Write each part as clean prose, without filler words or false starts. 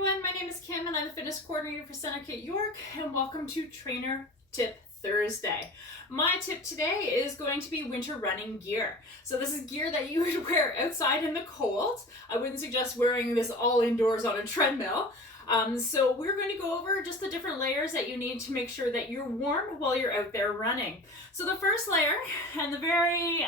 everyone, my name is Kim and I'm the fitness coordinator for Center Kate York, and welcome to Trainer Tip Thursday. My tip today is going to be winter running gear. So this is gear that you would wear outside in the cold. I wouldn't suggest wearing this all indoors on a treadmill. So we're going to go over just the different layers that you need to make sure that you're warm while you're out there running. So the first layer and the very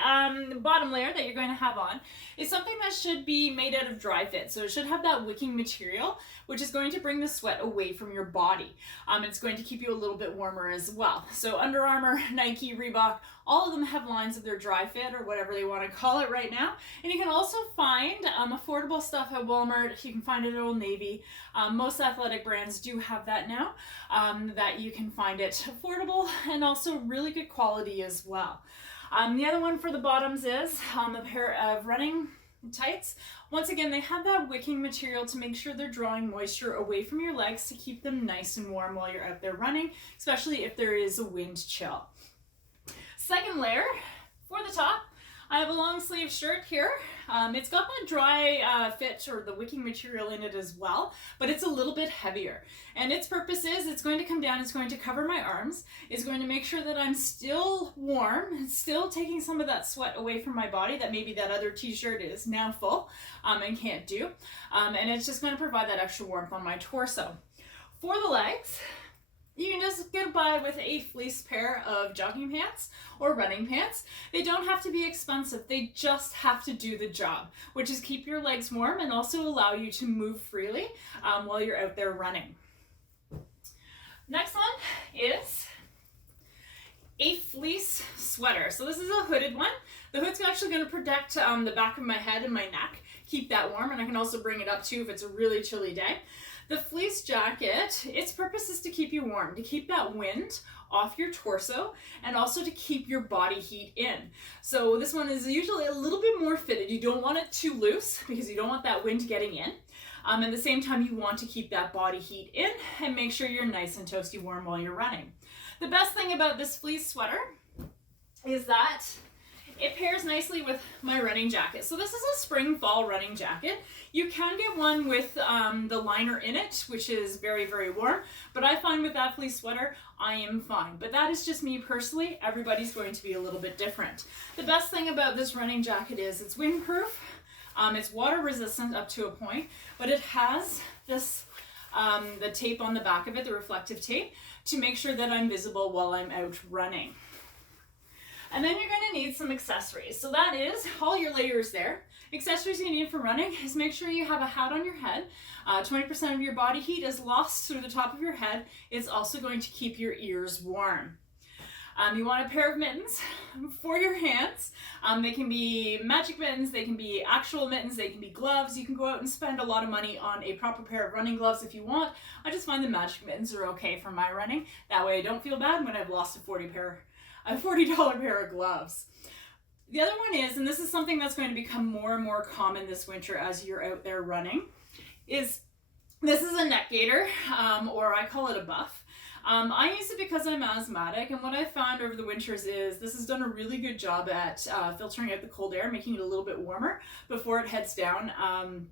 bottom layer that you're going to have on is something that should be made out of dry fit. So it should have that wicking material, which is going to bring the sweat away from your body. It's going to keep you a little bit warmer as well. So Under Armour, Nike, Reebok, all of them have lines of their dry fit or whatever they want to call it right now. And you can also find affordable stuff at Walmart. You can find it at Old Navy. Most athletic brands do have that now, that you can find it affordable and also really good quality as well. The other one for the bottoms is a pair of running tights. Once again, they have that wicking material to make sure they're drawing moisture away from your legs to keep them nice and warm while you're out there running, especially if there is a wind chill. Second layer, for the top, I have a long sleeve shirt here. It's got that dry fit or the wicking material in it as well, but it's a little bit heavier. And its purpose is it's going to come down, it's going to cover my arms, it's going to make sure that I'm still warm, still taking some of that sweat away from my body that maybe that other t-shirt is now full and can't do. And it's just going to provide that extra warmth on my torso. For the legs, you can just get by with a fleece pair of jogging pants or running pants. They don't have to be expensive. They just have to do the job, which is keep your legs warm and also allow you to move freely while you're out there running. Next one is a fleece sweater. So this is a hooded one. The hood's actually going to protect the back of my head and my neck, keep that warm, and I can also bring it up too if it's a really chilly day. The fleece jacket, its purpose is to keep you warm, to keep that wind off your torso, and also to keep your body heat in. So this one is usually a little bit more fitted. You don't want it too loose because you don't want that wind getting in. At the same time, you want to keep that body heat in and make sure you're nice and toasty warm while you're running. The best thing about this fleece sweater is that it pairs nicely with my running jacket. So this is a spring fall running jacket. You can get one with the liner in it, which is very, very warm, but I find with that fleece sweater, I am fine. But that is just me personally. Everybody's going to be a little bit different. The best thing about this running jacket is it's windproof, it's water resistant up to a point, but it has this the tape on the back of it, the reflective tape, to make sure that I'm visible while I'm out running. And then you're going to need some accessories. So that is all your layers there. Accessories you need for running is make sure you have a hat on your head. 20% of your body heat is lost through the top of your head. It's also going to keep your ears warm. You want a pair of mittens for your hands. They can be magic mittens, they can be actual mittens, they can be gloves. You can go out and spend a lot of money on a proper pair of running gloves if you want. I just find the magic mittens are okay for my running. That way I don't feel bad when I've lost a $40 pair of gloves. The other one is, and this is something that's going to become more and more common this winter as you're out there running, is this is a neck gaiter, or I call it a buff. I use it because I'm asthmatic, and what I found over the winters is this has done a really good job at filtering out the cold air, making it a little bit warmer before it heads down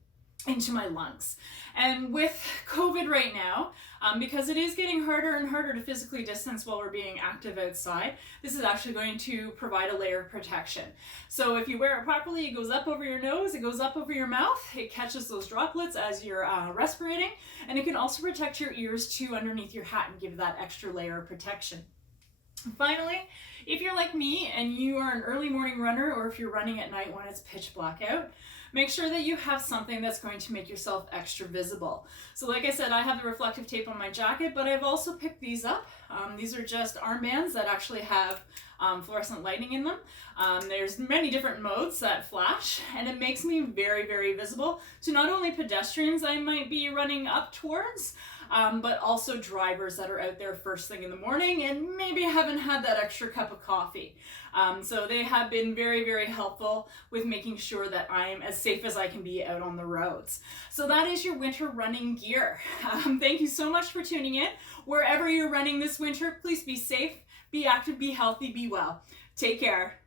into my lungs. And with COVID right now, because it is getting harder and harder to physically distance while we're being active outside, this is actually going to provide a layer of protection. So if you wear it properly, it goes up over your nose, it goes up over your mouth, it catches those droplets as you're respirating, and it can also protect your ears too underneath your hat and give that extra layer of protection. Finally, if you're like me and you are an early morning runner, or if you're running at night when it's pitch black out, make sure that you have something that's going to make yourself extra visible. So like I said, I have the reflective tape on my jacket, but I've also picked these up. These are just armbands that actually have fluorescent lighting in them. There's many different modes that flash, and it makes me very, very visible to not only pedestrians I might be running up towards, but also drivers that are out there first thing in the morning and maybe haven't had that extra cup of coffee. So they have been very, very helpful with making sure that I'm as safe as I can be out on the roads. So that is your winter running gear. Thank you so much for tuning in. Wherever you're running this winter, please be safe, be active, be healthy, be well. Take care.